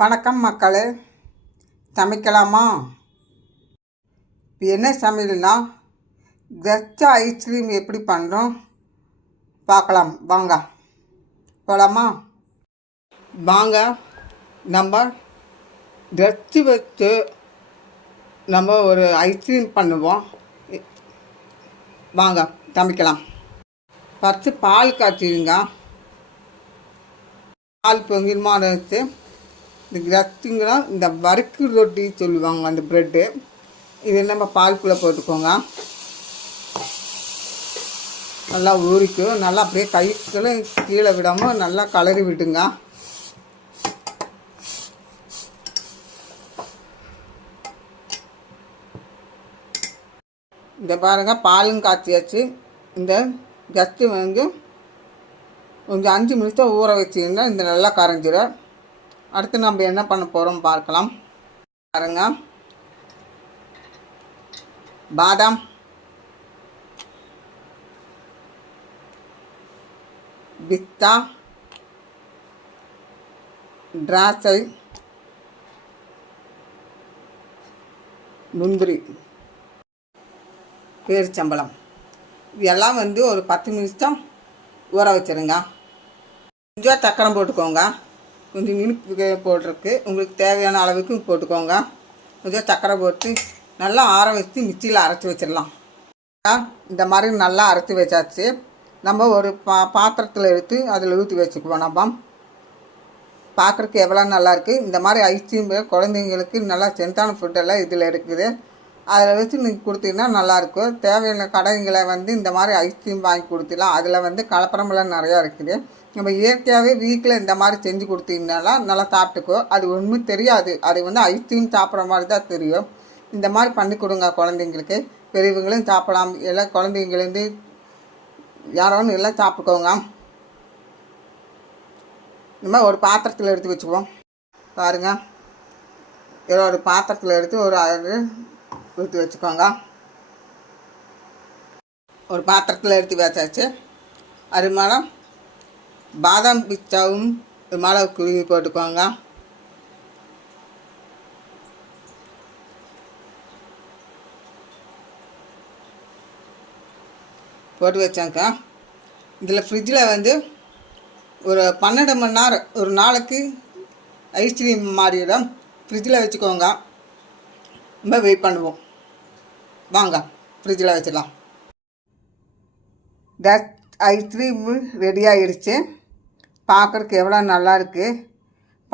வணக்கம் மக்களே. சமைக்கலாமா? இப்போ என்ன சமையல்னா கெஸ்ட் ஐஸ்கிரீம் எப்படி பண்ணுறோம் பார்க்கலாம் வாங்க. போகலாமா? வாங்க நம்ம கெஸ்ட்டு வச்சு நம்ம ஒரு ஐஸ்கிரீம் பண்ணுவோம். வாங்க சமைக்கலாம். ஃபஸ்ட்டு பால் காய்ச்சிடுங்க. பால் பொங்கிடுமா வச்சு இந்த கெஸ்ட்டுங்கன்னா இந்த வறுக்கு ரொட்டி சொல்லுவாங்க, அந்த ப்ரெட்டு இது நம்ம பால்குள்ளே போட்டுக்கோங்க. நல்லா ஊறிக்கும். நல்லா அப்படியே கைக்குள்ளே கீழே விடாமல் நல்லா கலரி விட்டுங்க. இந்த பாருங்கள், பாலும் காய்ச்சியாச்சு. இந்த கெஸ்ட்டு வந்து கொஞ்சம் 5 நிமிஷம் ஊற வச்சிங்கன்னா இந்த நல்லா கரைஞ்சிடும். அடுத்து நம்ம என்ன பண்ண போகிறோம் பார்க்கலாம். பாருங்க, பாதாம், பிஸ்தா, திராட்சை, முந்திரி, பேரிச்சம்பழம் இதெல்லாம் வந்து ஒரு 10 நிமிஷம் ஊற வச்சுருங்க. கொஞ்சம் சக்கரை போட்டுக்கோங்க. கொஞ்சம் இனிப்பு போட்டிருக்கு, உங்களுக்கு தேவையான அளவுக்கு போட்டுக்கோங்க. கொஞ்சம் சக்கரை போட்டு நல்லா ஆற வச்சு மிக்சியில் அரைச்சி வச்சிடலாம். இந்த மாதிரி நல்லா அரைச்சி வச்சாச்சு. நம்ம ஒரு பாத்திரத்தில் எடுத்து அதில் ஊற்றி வச்சுக்குவோம். நம்ம பார்க்குறதுக்கு எவ்வளோ நல்லாயிருக்கு. இந்த மாதிரி ஐஸ்கிரீம் குழந்தைங்களுக்கு நல்லா ஸ்ட்ரென்த்தான ஃபுட்டெல்லாம் இதில் இருக்குது. அதில் வச்சு நீங்கள் கொடுத்தீங்கன்னா நல்லாயிருக்கும். தேவையான கடைங்களை வந்து இந்த மாதிரி ஐஸ்கிரீம் வாங்கி கொடுத்துடலாம். அதில் வந்து கலப்படமெல்லாம் நிறையா இருக்குது. நம்ம இயற்கையாகவே வீட்டில் இந்த மாதிரி செஞ்சு கொடுத்தீங்கனாலாம் நல்லா சாப்பிட்டுக்கோ. அது ஒன்றும் தெரியாது, அது வந்து ஐஸ்கிரீம் சாப்பிட்ற மாதிரி தான் தெரியும். இந்த மாதிரி பண்ணி கொடுங்க குழந்தைங்களுக்கு. பெரியவங்களும் சாப்பிடலாம். எல்லாம் குழந்தைங்கலேருந்து யாரோன்னு எல்லாம் சாப்பிட்டுக்கோங்க. இந்த மாதிரி ஒரு பாத்திரத்தில் எடுத்து வச்சுக்குவோம். பாருங்கள், ஏதோ ஒரு பாத்திரத்தில் எடுத்து ஒரு ஊற்றி வச்சுக்கோங்க. ஒரு பாத்திரத்தில் எடுத்து வச்சாச்சு. அது மேலே பாதாம் பிஸ்தாவும் மேலே குருவி போட்டுக்கோங்க. போட்டு வச்சாங்க. இதில் ஃப்ரிட்ஜில் வந்து ஒரு 12 மணி நேரம் ஒரு நாளைக்கு ஐஸ்கிரீம் மாறிடும். ஃப்ரிட்ஜில் வச்சுக்கோங்க. ரொம்ப வெயிட் பண்ணுவோம். வாங்க ஃப்ரிட்ஜில் வச்சிடலாம். ஐஸ்கிரீம் ரெடி ஆகிடுச்சு. பார்க்குறதுக்கு எவ்வளோ நல்லா இருக்குது.